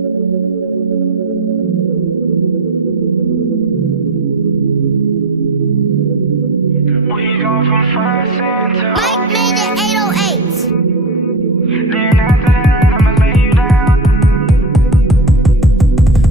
We go from fussing to Mike made it 808. then after that I'ma lay you down.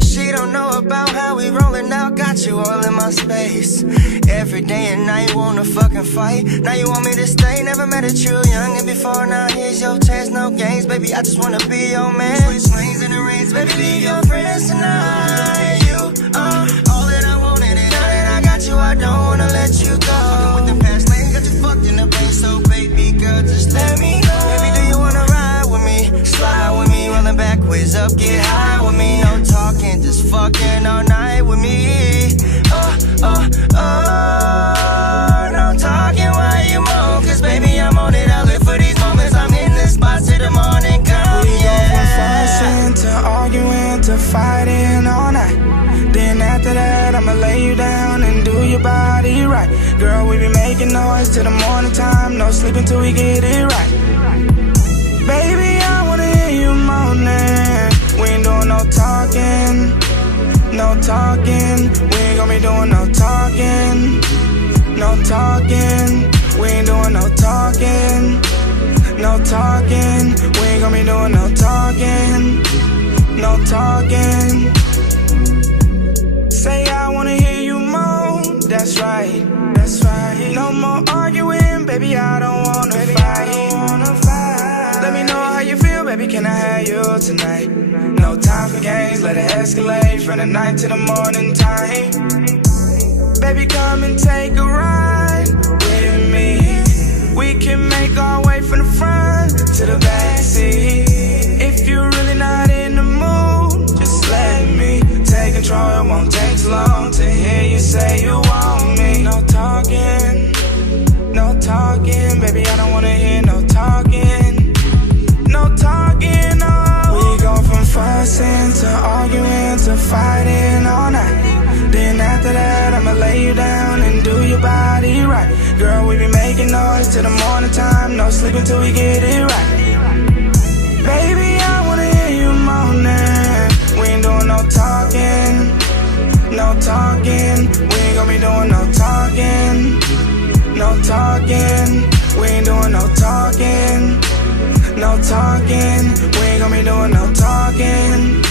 She don't know about how we rollin' out, got you all in my space. Every day and night wanna fucking fight. Now you want me to stay, never met a Trill Youngin before. Now here's your chance, no games, baby, I just wanna be your man. Switch lanes in the rains, baby, leave your friends tonight. You all that I wanted, and now that I got you, I don't wanna let you go. Fucking with the past lanes, got you fucked in the pain, so baby girl, just let me know. Baby, do you wanna ride with me, slide with me, rollin' backwards up, get high with me. No talking, just fucking all night with me. No talking while you moan, cause baby I'm on it, I live for these moments. I'm in this spot till the morning come, We go from fussing to arguing to fighting all night. Then after that I'ma lay you down and do your body right. Girl, we be making noise till the morning time, no sleeping till we get it right. Baby, I wanna hear you moaning. We ain't doing no talking, no talking. We ain't gonna be doing no talking, no talking. We ain't doing no talking, no talking. We ain't gonna be doing no talking, no talking. Say I wanna hear you moan, that's right, that's right. No more arguing, baby, I don't wanna fight. Let me know how you feel, baby, can I have you tonight? No time for games, let it escalate from the night to the morning time. Baby, come and take a ride with me. We can make our way from the front to the back seat. If you're really not in the mood, just let me take control. It won't take too long to hear you say you want me. No talking, no talking, baby, I don't wanna hear no talking, no talking, no. We go from fussing to arguing to fighting all night. Then after that I'ma lay you down and do your body right. Girl, we be making noise till the morning time, no sleeping till we get it right. Baby, I wanna hear you moaning. We ain't doing no talking, no talking. We ain't gonna be doing no talking, no talking. We ain't doing no talking, no talking. We ain't gonna be doing no talking,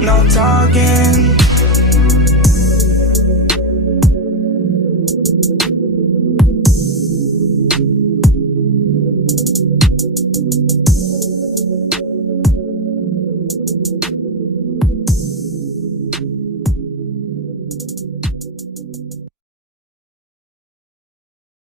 no talking.